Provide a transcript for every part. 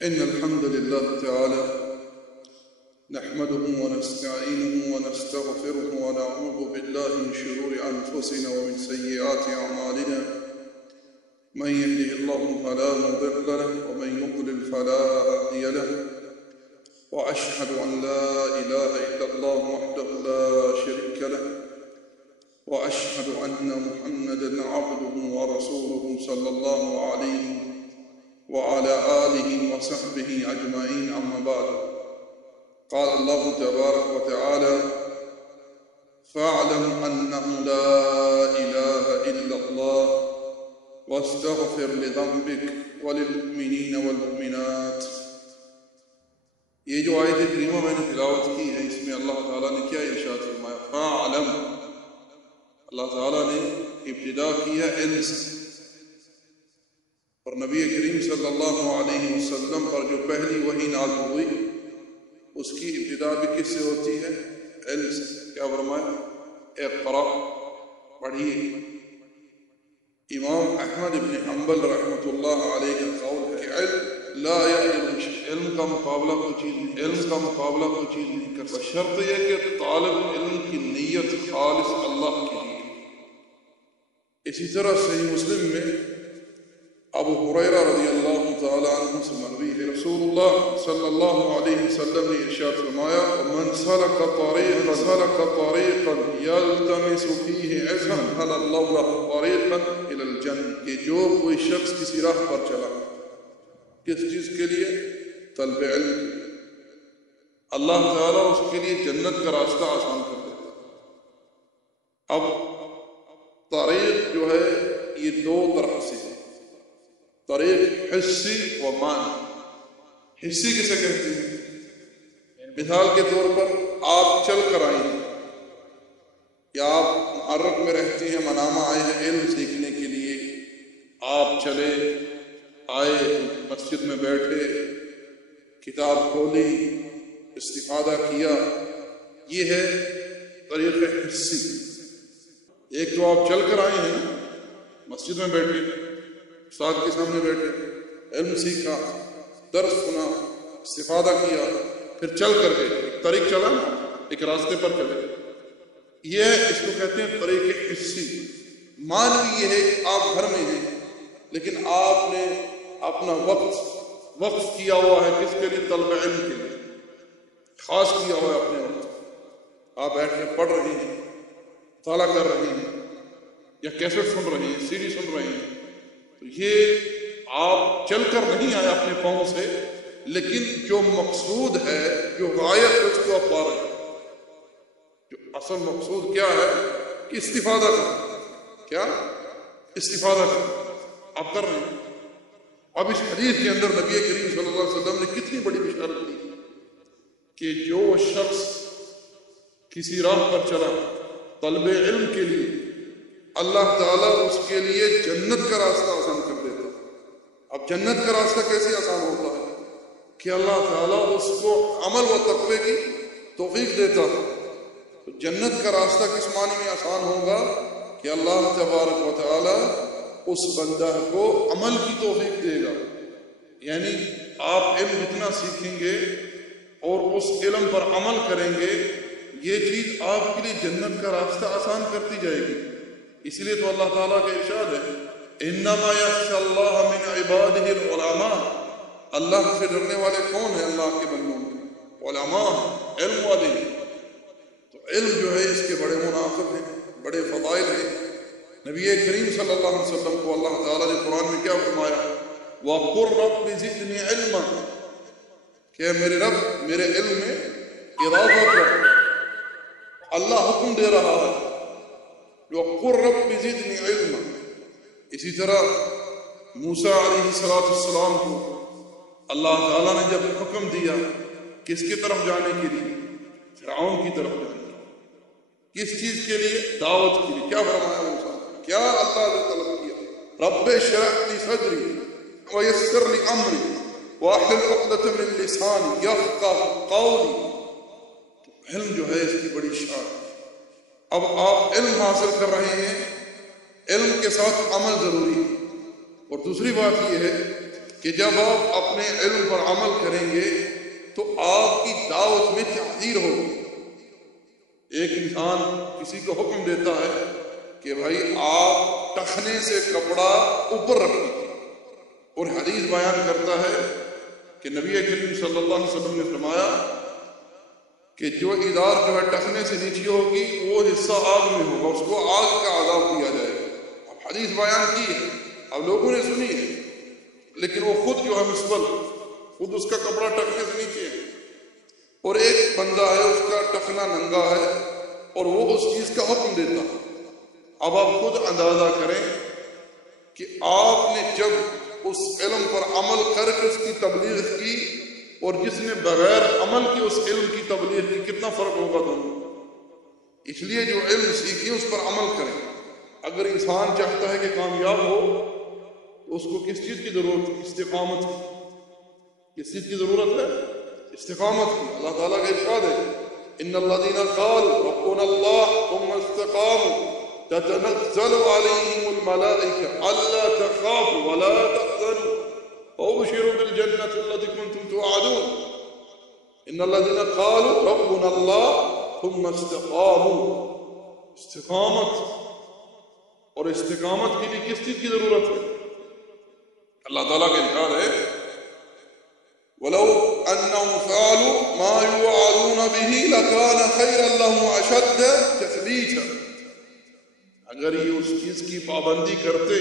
إن الحمد لله تعالى نحمده ونستعينه ونستغفره ونعوذ بالله من شرور أنفسنا ومن سيئات أعمالنا من يهده الله فلا مضل له ومن يضلل فلا هادي له وأشهد أن لا إله إلا الله وحده لا شريك له وأشهد أن محمدا عبده ورسوله صلى الله عليه وعلى آله وصحبه أجمعين أما بعد قال الله تبارك وتعالى فاعلم أنه لا إله إلا الله واستغفر لذنبك وللمؤمنين والمؤمنات۔ یہ جو آیت کریمہ میں نے تلاوت کی ہے اس میں اللہ تعالیٰ نے کیا ارشاد فرمایا؟ فاعلم، اللہ تعالیٰ نے ابتدا کی ہے علم سے، اور نبی کریم صلی اللہ علیہ وسلم پر جو پہلی وحی نازل ہوئی اس کی ابتدا بھی کس سے ہوتی ہے؟ علم سے۔ کیا فرمایا؟ اقرأ، پڑھیے۔ امام احمد بن حنبل رحمۃ اللہ علیہ کا قول ہے کہ علم لا یعلم، علم کا مقابلہ کوئی چیز نہیں، علم کا مقابلہ کوئی چیز نہیں کرتا، شرط یہ کہ طالب علم کی نیت خالص اللہ کے لیے۔ اسی طرح صحیح مسلم میں ابو ہریرہ رضی اللہ تعالی عنہ سے مروی ہے، رسول اللہ صلی اللہ علیہ وسلم نے ارشاد فرمایا من سلک طریقا یلتمس فیہ علما سہل اللہ له طریقا الی الجنہ، کہ جو کوئی شخص کسی راہ پر چلا، کس چیز کے لیے؟ طلب علم کے لیے، اللہ تعالیٰ اس کے لیے جنت کا راستہ آسان کر دیتا۔ اب طریق جو ہے یہ دو طرح سے ہے، طریق حسی و معنی۔ حسی کسے کہتے ہیں؟ مثال کے طور پر آپ چل کر آئے ہیں یا آپ محرک میں رہتے ہیں، منامہ آئے ہیں علم سیکھنے کے لیے، آپ چلے آئے مسجد میں بیٹھے کتاب کھولی استفادہ کیا، یہ ہے طریق حسی۔ ایک تو آپ چل کر آئے ہیں، مسجد میں بیٹھے، استاد کے سامنے بیٹھے، علم سیکھا، درس سنا، استفادہ کیا، پھر چل کر کے ایک طریق چلا نا، ایک راستے پر چلے، یہ اس کو کہتے ہیں طریق حسی۔ معنوی یہ ہے کہ آپ گھر میں ہیں لیکن آپ نے اپنا وقت کیا ہوا ہے کس کے لیے؟ طلب علم کے لیے، خاص کیا ہوا ہے اپنے وقت۔ آپ بیٹھ کے پڑھ رہے ہیں، مطالعہ کر رہے ہیں، یا کیسٹ سن رہے ہیں، سی ڈی سن رہے ہیں، تو یہ آپ چل کر نہیں آئے اپنے پاؤں سے، لیکن جو مقصود ہے، جو غایت ہے، اس کو آپ پا رہے ہیں۔ جو اصل مقصود کیا ہے کہ استفادہ کریں، کیا استفادہ کریں، آپ کر رہے ہیں۔ اب اس حدیث کے اندر نبی کریم صلی اللہ علیہ وسلم نے کتنی بڑی بشارت دی کہ جو شخص کسی راہ پر چلا طلب علم کے لیے، اللہ تعالیٰ اس کے لیے جنت کا راستہ آسان کر دیتا۔ اب جنت کا راستہ کیسے آسان ہوتا ہے؟ کہ اللہ تعالیٰ اس کو عمل و تقوی کی توفیق دیتا ہے۔ تو جنت کا راستہ کس معنی میں آسان ہوگا؟ کہ اللہ تبارک و تعالیٰ اس بندہ کو عمل کی توفیق دے گا۔ یعنی آپ علم جتنا سیکھیں گے اور اس علم پر عمل کریں گے، یہ چیز آپ کے لیے جنت کا راستہ آسان کرتی جائے گی۔ اس لیے تو اللہ تعالیٰ کا ارشاد ہے انما یخشی اللہ من عبادہ العلماء، اللہ سے ڈرنے والے کون ہیں؟ اللہ کے بندوں میں علماء، علم والے۔ تو علم جو ہے اس کے بڑے مناقب ہیں، بڑے فضائل ہیں۔ نبی کریم صلی اللہ علیہ وسلم کو اللہ تعالیٰ نے قرآن میں کیا فرمایا؟ وَقُلْ رَبِّ زِدْنِي عِلْمًا، کہ میرے رب میرے علم میں اضافہ کر۔ اللہ حکم دے رہا ہے وَقُلْ رَبِّ زِدْنِي عِلْمًا۔ اسی طرح موسیٰ علیہ السلام کو اللہ تعالیٰ نے جب حکم دیا کس کی طرف جانے کے لیے؟ فرعون کی طرف جانے کے لیے۔ کس چیز کے لیے؟ دعوت کے لیے۔ کیا فرمایا موسیٰ؟ کیا اللہ نے طلب کیا؟ رب اشرح لی صدری ویسر لی امری واحلل عقدۃ من لسانی یفقہوا قولی۔ تو علم جو ہے اس کی بڑی شان۔ اب آپ علم حاصل کر رہے ہیں، علم کے ساتھ عمل ضروری ہے۔ اور دوسری بات یہ ہے کہ جب آپ اپنے علم پر عمل کریں گے تو آپ کی دعوت میں تحذیر ہوگی۔ ایک انسان کسی کو حکم دیتا ہے کہ بھائی آپ ٹخنے سے کپڑا اوپر رکھیں، اور حدیث بیان کرتا ہے کہ نبی کریم صلی اللہ علیہ وسلم نے فرمایا کہ جو ادار جو ہے ٹخنے سے نیچے ہوگی وہ حصہ آگ میں ہوگا، اس کو آگ کا عذاب دیا جائے گا۔ اب حدیث بیان کی ہے، اب لوگوں نے سنی ہے، لیکن وہ خود جو ہے مسبل، خود اس کا کپڑا ٹخنے سے نیچے ہے، اور ایک بندہ ہے اس کا ٹخنا ننگا ہے اور وہ اس چیز کا حکم دیتا ہے۔ اب آپ خود اندازہ کریں کہ آپ نے جب اس علم پر عمل کر کے اس کی تبلیغ کی اور جس نے بغیر عمل کی اس علم کی تبلیغ کی، کتنا فرق ہوگا دونوں۔ اس لیے جو علم سیکھیں اس پر عمل کریں۔ اگر انسان چاہتا ہے کہ کامیاب ہو تو اس کو کس چیز کی ضرورت ہے؟ استقامت کی۔ کس چیز کی ضرورت ہے؟ استقامت کی۔ اللہ تعالیٰ کا ارشاد ہے ان الذین قالوا ربنا اللہ ثم استقاموا تتنزل علیہم الملائکہ الا تخافوا ولا تحزنوا وابشروا بالجنة التي كنتم توعدون۔ ان الذین قالوا ربنا اللہ ثم استقاموا، استقامت، اور استقامت کے لیے کس چیز کی ضرورت ہے؟ اللہ تعالیٰ کا ارشاد ہے وَلَوْ أَنَّهُمْ فَعَلُوا مَا يُوعَظُونَ بِهِ لَكَانَ خَيْرًا لَهُمْ وَأَشَدَّ تَثْبِيتًا۔ اگر یہ اس چیز کی پابندی کرتے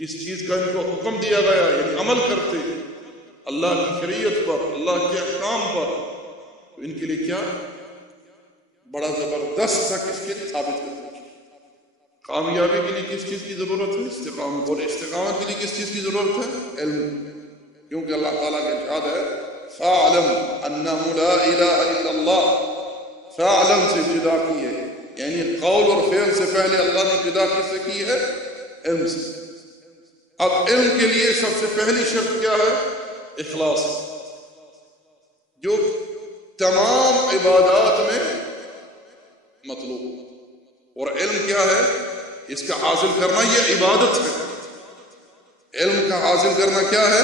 جس چیز کا ان کو حکم دیا گیا، یعنی عمل کرتے اللہ کی شریعت پر، اللہ کے احکام پر، تو ان کے لیے کیا بڑا زبردست تھا کس کے لیے ثابت کرتے۔ کامیابی کے لیے کس چیز کی ضرورت ہے؟ استقامت، اور استقامت کے لیے کس چیز کی ضرورت ہے؟ علم، کیونکہ اللہ تعالیٰ کا ارشاد ہے فَاعْلَمْ أَنَّهُ لَا إِلَهَ إِلَّا اللَّهُ۔ فَاعْلَمْ سے ابتدا کی ہے، یعنی قول اور فعل سے پہلے اللہ نے ابتدا کس سے کی ہے؟ علم سے۔ اب علم کے لیے سب سے پہلی شرط کیا ہے؟ اخلاص، جو تمام عبادات میں مطلوب۔ اور علم کیا ہے؟ اس کا حاصل کرنا یہ عبادت ہے۔ علم کا حاصل کرنا کیا ہے؟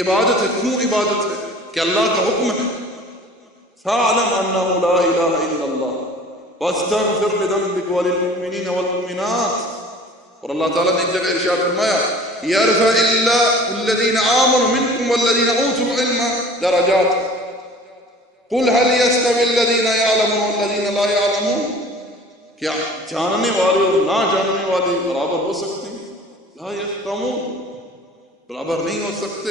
عبادت ہے۔ کیوں عبادت ہے؟ کہ اللہ کا حکم ہے فَاعْلَمْ أَنَّهُ لَا إِلَهَ إِلَّا اللَّهُ وَاسْتَغْفِرْ لِذَنبِكَ وَلِلْمُؤْمِنِينَ وَالْمُؤْمِنَاتِ۔ اور اللہ تعالیٰ نے ایک جگہ ارشاد فرمایا يَرْفَعِ اللَّهُ الَّذِينَ آمَنُوا مِنْكُمْ وَالَّذِينَ أُوتُوا الْعِلْمَ دَرَجَاتٍ قُلْ هَلْ يَسْتَوِي الَّذِينَ يَعْلَمُونَ وَالَّذِينَ لَا يَعْلَمُونَ؟ کیا جاننے والے اور نہ جاننے والے برابر ہو سکتے ہیں؟ لا يَسْتَوُونَ، برابر نہیں ہو سکتے۔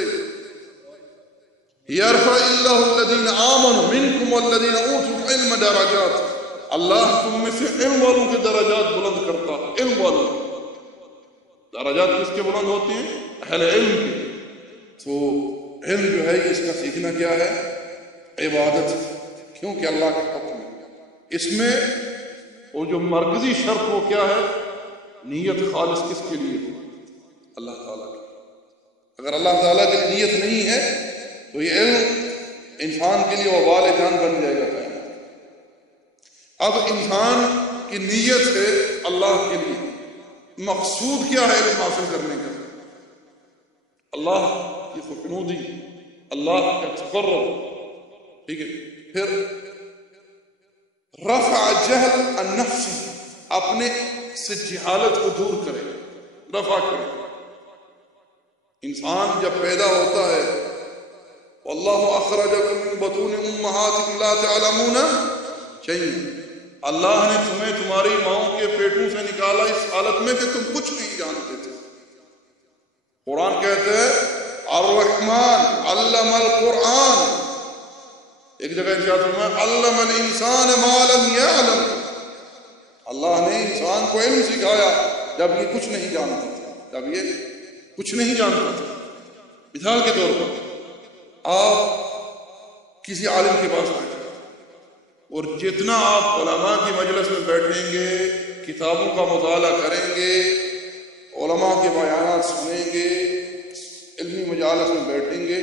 يَرْفَعِ اللَّهُ الَّذِينَ آمَنُوا مِنْكُمْ وَالَّذِينَ أُوتُوا الْعِلْمَ دَرَجَاتٍ، اللہ تم میں سے علم والوں کے درجات بلند کرتا ہے۔ علم والوں درجات کس کے بلند ہوتے ہیں؟ اہل علم کے۔ تو علم جو ہے اس کا سیکھنا کیا ہے؟ عبادت ہے، کیونکہ اللہ کا حکم ہے۔ اس میں وہ جو مرکزی شرط وہ کیا ہے؟ نیت خالص کس کے لیے؟ اللہ تعالیٰ کی۔ اگر اللہ تعالیٰ کی نیت نہیں ہے تو یہ علم انسان کے لیے وبال جان بن جائے گا۔ اب انسان کی نیت ہے اللہ کے لیے، مقصود کیا ہے علم حاصل کرنے کا؟ اللہ کی خوشنودی، اللہ کا تقرب، ٹھیک ہے۔ پھر رفع جہل النفس، اپنے سے جہالت کو دور کرے، رفع کرے۔ انسان جب پیدا ہوتا ہے واللہ اخرجکم من بطون امہاتکم لا تعلمون شیئا، اللہ نے تمہیں تمہاری ماؤں کے پیٹوں سے نکالا اس حالت میں کہ تم کچھ نہیں جانتے تھے۔ قرآن کہتے ہیں الرحمن علم القرآن، ایک جگہ ارشاد فرمایا علم الانسان ما لم یعلم، اللہ نے انسان کو علم سکھایا جب یہ کچھ نہیں جانتا تھا، جب یہ کچھ نہیں جانتا تھا۔ مثال کے طور پر آپ کسی عالم کے پاس بیٹھے اور جتنا آپ علماء کی مجلس میں بیٹھیں گے، کتابوں کا مطالعہ کریں گے، علماء کے بیانات سنیں گے، علمی مجالس میں بیٹھیں گے،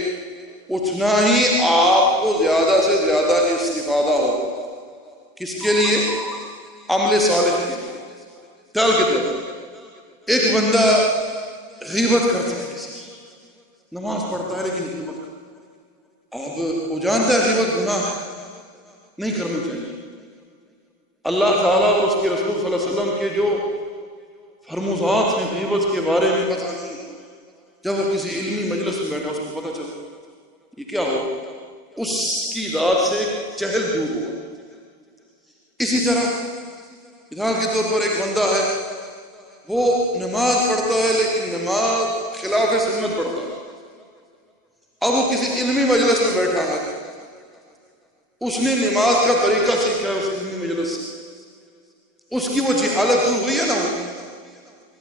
اتنا ہی آپ کو زیادہ سے زیادہ استفادہ ہوگا۔ کس کے لیے؟ عمل صالح کے لیے۔ مثال کے طور پر ایک بندہ غیبت کرتا ہے کسی، نماز پڑھتا ہے لیکن غیبت کرتا ہے۔ اب وہ جانتا ہے غیبت گناہ ہے، نہیں کرنی چاہیے۔ اللہ تعالیٰ اور اس کے رسول صلی اللہ علیہ وسلم کے جو فرموزات ہیں غیبت کے بارے میں پتہ نہیں، جب وہ کسی علمی مجلس میں بیٹھا اس کو پتہ چلا یہ کیا ہوا، اس کی ذات سے جہل دور ہوا۔ اسی طرح مثال کے طور پر ایک بندہ ہے، وہ نماز پڑھتا ہے لیکن نماز خلاف سنت پڑھتا ہے۔ اب وہ کسی علمی مجلس میں بیٹھا ہے، اس نے نماز کا طریقہ سیکھا ہے اس علمی مجلس سے، اس کی وہ جہالت دور ہوئی ہے نا۔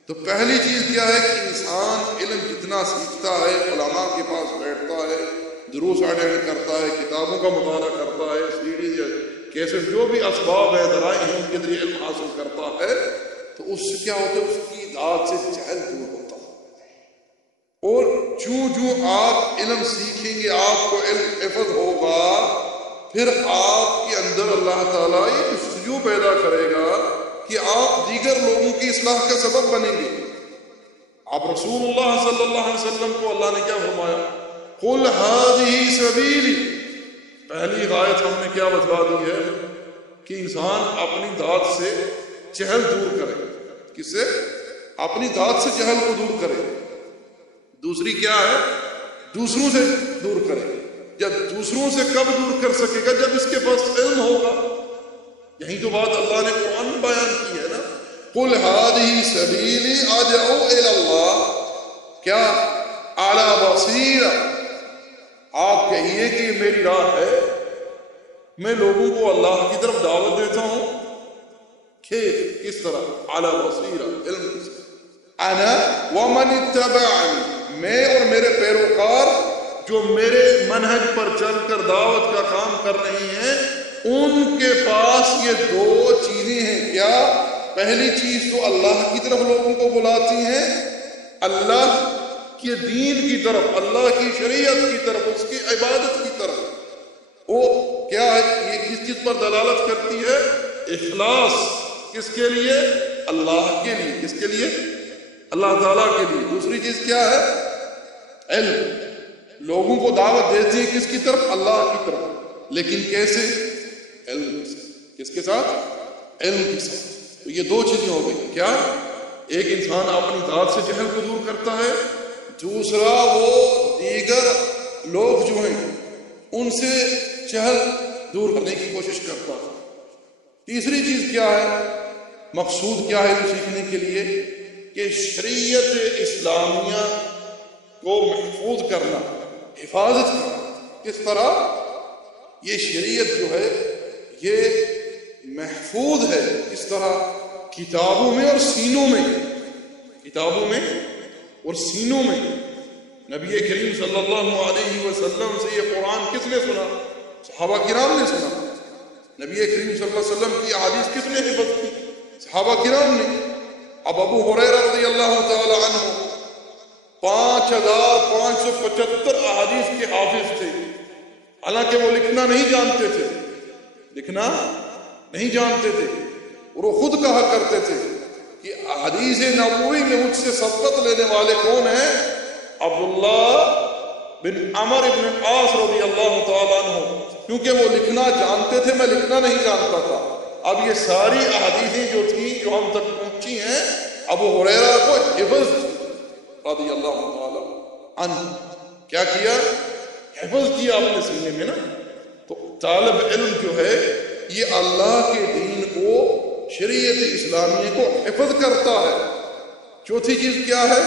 تو پہلی چیز کیا ہے کہ انسان علم جتنا سیکھتا ہے، علماء کے پاس بیٹھتا ہے، دروس اٹینڈ کرتا ہے، کتابوں کا مطالعہ کرتا ہے، سیڈیز یا کیسٹ جو بھی اسباب ہے، ذرائع ہیں، ان کے ذریعے علم حاصل کرتا ہے، تو اس سے کیا ہوتا ہے، اس کی ذات سے جہل دور ہوتا ہے۔ اور جو آپ علم سیکھیں گے، آپ کو علم حفظ ہوگا، پھر آپ کے اندر اللہ تعالیٰ یہ جستجو پیدا کرے گا کہ آپ دیگر لوگوں کی اصلاح کا سبب بنیں گے۔ اب رسول اللہ صلی اللہ علیہ وسلم کو اللہ نے کیا فرمایا، قل هذه سبیلی، پہلی غایت ہم نے کیا بتلا دی ہے کہ انسان اپنی ذات سے جہل دور کرے۔ کس سے؟ اپنی ذات سے جہل کو دور کرے۔ دوسری کیا ہے؟ دوسروں سے دور کرے۔ جب دوسروں سے کب دور کر سکے گا؟ جب اس کے پاس علم ہوگا۔ یہی تو بات اللہ نے قرآن بیان کی ہے نا، قل هذه سبیلی ادعو الی اللہ، کیا اعلی بصیرہ، آپ کہیے کہ یہ میری راہ ہے، میں لوگوں کو اللہ کی طرف دعوت دیتا ہوں کہ کس طرح، اعلی بصیرہ، علم کے ساتھ، انا ومن اتبعنی، میں اور میرے پیروکار جو میرے منہج پر چل کر دعوت کا کام کر رہے ہیں، ان کے پاس یہ دو چیزیں ہیں۔ کیا؟ پہلی چیز تو اللہ کی طرف لوگوں کو بلاتی ہیں، اللہ کے دین کی طرف، اللہ کی شریعت کی طرف، اس کی عبادت کی طرف۔ وہ کیا ہے؟ یہ کس چیز پر دلالت کرتی ہے؟ اخلاص۔ کس کے لیے؟ اللہ کے لیے۔ کس کے لیے؟ اللہ تعالیٰ کے لیے۔ دوسری چیز کیا ہے؟ علم۔ لوگوں کو دعوت دیتی ہے کس کی طرف؟ اللہ کی طرف۔ لیکن کیسے؟ علم کے ساتھ۔ کس کے ساتھ؟ علم کے ساتھ۔ تو یہ دو چیزیں ہو گئی۔ کیا؟ ایک انسان اپنی ذات سے جہل کو دور کرتا ہے، دوسرا وہ دیگر لوگ جو ہیں ان سے جہل دور کرنے کی کوشش کرتا ہے۔ تیسری چیز کیا ہے؟ مقصود کیا ہے سیکھنے کے لیے؟ کہ شریعت اسلامیہ کو محفوظ کرنا، حفاظت کرنا۔ کس طرح؟ یہ شریعت جو ہے یہ محفوظ ہے۔ کس طرح؟ کتابوں میں اور سینوں میں، کتابوں میں اور سینوں میں۔ نبی کریم صلی اللہ علیہ وسلم سے یہ قرآن کس نے سنا؟ صحابہ کرام نے سنا۔ نبی کریم صلی اللہ علیہ وسلم کی احادیث کس نے حفظ کی؟ صحابہ کرام نے۔ اب ابو ہریرہ رضی اللہ تعالی عنہ 5575 احادیث کے حافظ تھے، حالانکہ وہ لکھنا نہیں جانتے تھے، لکھنا نہیں جانتے تھے، اور وہ خود کہا کرتے تھے کہ حدیث نبوی میں مجھ سے سبقت لینے والے کون ہیں؟ عبداللہ بن عمر بن العاص رضی اللہ تعالیٰ عنہ، کیونکہ وہ لکھنا جانتے تھے، میں لکھنا نہیں جانتا تھا۔ اب یہ ساری احادیثیں جو تھیں جو ہم تک پہنچی ہیں، ابو ہریرہ کو حفظ رضی اللہ تعالیٰ عنہ کیا کیا؟ حفظ کیا اپنے سینے میں نا۔ تو طالب علم جو ہے یہ اللہ کے دین کو، شریعت اسلامیہ کو حفظ کرتا ہے۔ چوتھی چیز کیا ہے؟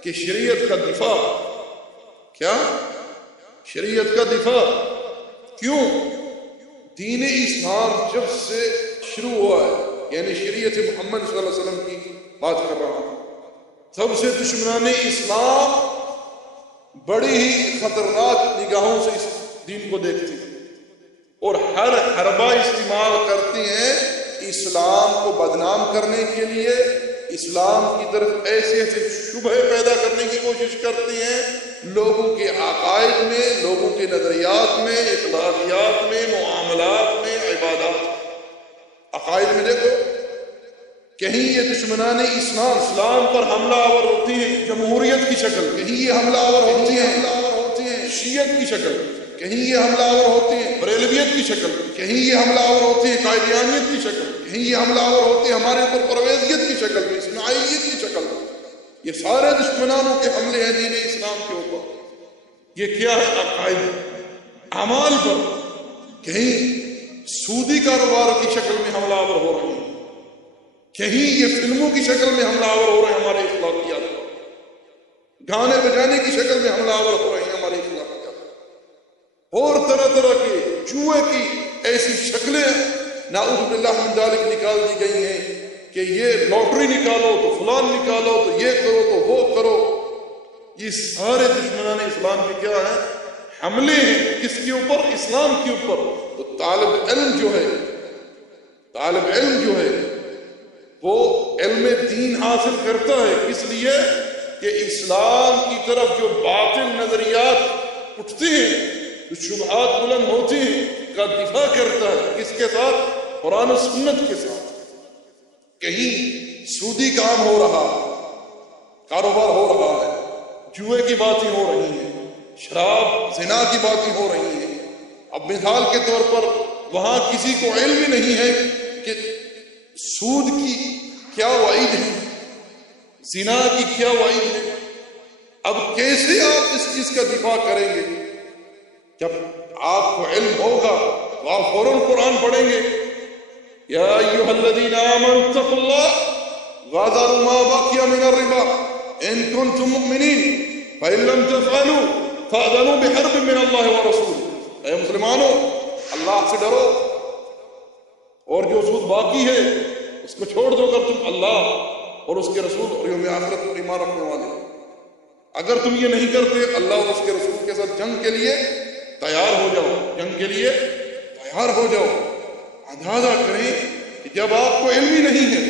کہ شریعت کا دفاع۔ کیا؟ شریعت کا دفاع۔ کیوں؟ دین اسلام جب سے شروع ہوا ہے، یعنی شریعت محمد صلی اللہ علیہ وسلم کی بات کر رہا ہوں، تب سے دشمنان اسلام بڑی ہی خطرناک نگاہوں سے اس دین کو دیکھتے ہیں اور ہر حربہ استعمال کرتے ہیں اسلام کو بدنام کرنے کے لیے، اسلام کی طرف ایسے ایسے شبہ پیدا کرنے کی کوشش کرتے ہیں، لوگوں کے عقائد میں، لوگوں کے نظریات میں، اخلاقیات میں، معاملات میں، عبادات۔ عقائد میں دیکھو، کہیں یہ دشمنان اسلام پر حملہ آور ہوتی ہیں جمہوریت کی شکل، کہیں یہ حملہ آور ہوتی ہیں شیعت کی شکل، کہیں یہ حملہ آور ہوتی ہیں بریلویت کی شکل، کہیں یہ حملہ آور ہوتی ہے قائدیانیت کی شکل، کہیں یہ حملہ آور ہوتی ہے ہمارے اوپر پرویزیت کی شکل میں، اسماعیلیت کی شکل میں. یہ سارے دشمنانوں کے حملے ہیں دین اسلام کے اوپر. یہ کیا ہے؟ عقائد اعمال پر. کہیں سودی کاروبار کی شکل میں حملہ آور ہو رہے ہیں، کہیں یہ فلموں کی شکل میں حملہ آور ہو رہے ہیں ہمارے اخلاقیات پر، گانے بجانے کی شکل میں حملہ آور ہو رہے ہیں ہمارے اخلاقیات پر، اور طرح طرح کے جوئے کی ایسی شکلیں نعوذ باللہ من ذالک نکال دی گئی ہیں کہ یہ لاٹری نکالو تو فلان نکالو تو یہ کرو تو وہ کرو. یہ سارے دشمنان اسلام کے کیا ہیں؟ حملے ہیں. کس کے اوپر؟ اسلام کے اوپر. تو طالب علم جو ہے وہ علم دین حاصل کرتا ہے اس لیے کہ اسلام کی طرف جو باطل نظریات اٹھتے ہیں، جو شبہات بلند ہوتی ہیں، کا دفاع کرتا ہے. کس کے ساتھ؟ قرآن و سنت کے ساتھ. کہیں سودی کام ہو رہا، کاروبار ہو رہا ہے، جوئے کی باتیں ہو رہی ہیں، شراب زنا کی باتیں ہو رہی ہیں. اب مثال کے طور پر وہاں کسی کو علم ہی نہیں ہے کہ سود کی کیا وعید ہے، زنا کی کیا وعید ہے. اب کیسے آپ اس چیز کا دفاع کریں گے؟ جب آپ کو علم ہوگا تو آپ فوراً قرآن پڑھیں گے. یا ایھا الذین آمنوا اتقوا اللہ وذروا ما بقی من الربا ان کنتم مؤمنین فإن لم تفعلوا فأذنوا بحرب من اللہ ورسولہ. اے مسلمانوں، اللہ سے ڈرو اور جو سود باقی ہے اس کو چھوڑ دو اگر تم اللہ اور اس کے رسول اور یوم آخرت پر ایمان رکھنے والے. اگر تم یہ نہیں کرتے، اللہ اور اس کے رسول کے ساتھ جنگ کے لیے تیار ہو جاؤ، جنگ کے لیے تیار ہو جاؤ. اندازہ کریں کہ جب آپ کو علم ہی نہیں ہے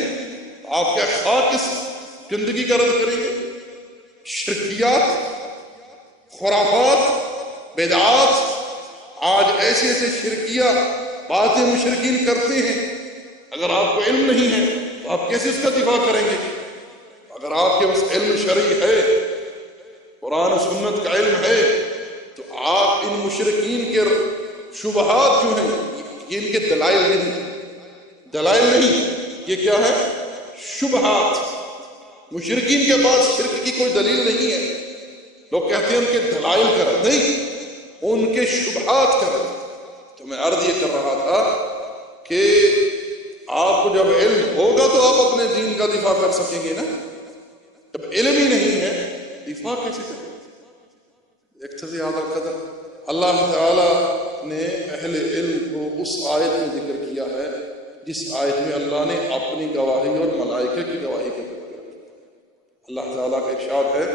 تو آپ کیا خاک اس زندگی کا رد کریں گے؟ شرکیات، خرافات، بدعات، آج ایسے ایسے شرکیہ باتیں مشرکین کرتے ہیں. اگر آپ کو علم نہیں ہے تو آپ کیسے اس کا دفاع کریں گے؟ اگر آپ کے پاس علم شرعی ہے، قرآن و سنت کا علم ہے، تو آپ ان مشرکین کے شبہات جو ہیں، یہ ان کے دلائل نہیں، یہ کیا ہے؟ شبہات. مشرکین کے پاس شرک کی کوئی دلیل نہیں ہے. لوگ کہتے ہیں ان کے دلائل کا رد، نہیں، ان کے شبہات کا رد. تو میں عرض یہ کر رہا تھا کہ آپ کو جب علم ہوگا تو آپ اپنے دین کا دفاع کر سکیں گے نا. جب علم ہی نہیں ہے دفاع کیسے کریں گے؟ اقتضی ھذا القدر. اللہ تعالی نے اہل علم کو اس آیت میں ذکر کیا ہے جس آیت میں اللہ نے اپنی گواہی اور ملائکہ کی گواہی کا ذکر کیا. اللہ تعالیٰ کا ارشاد ہے،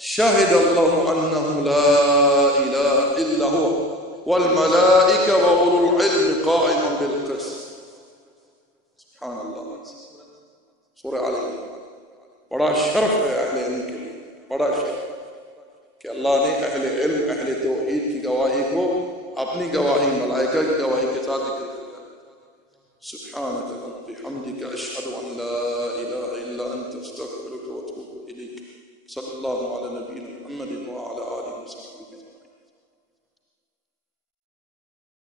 شاہد اللہ انہ لا الہ الا هو والملائکہ واولو العلم قائما بالقسط. سبحان اللہ. سورہ آل عمران. بڑا شرف ہے اہل علم کے لیے، بڑا شرف کہ اللہ نے اہل علم، اہل توحید کی گواہی کو اپنی گواہی ملائکہ کی گواہی کے ساتھ ذکر کیا. سبحانک وبحمدک اشہد ان لا الہ الا انت استغفرک واتوب الیک. صلی اللہ علی نبینا محمد وعلی آلہ وصحبہ.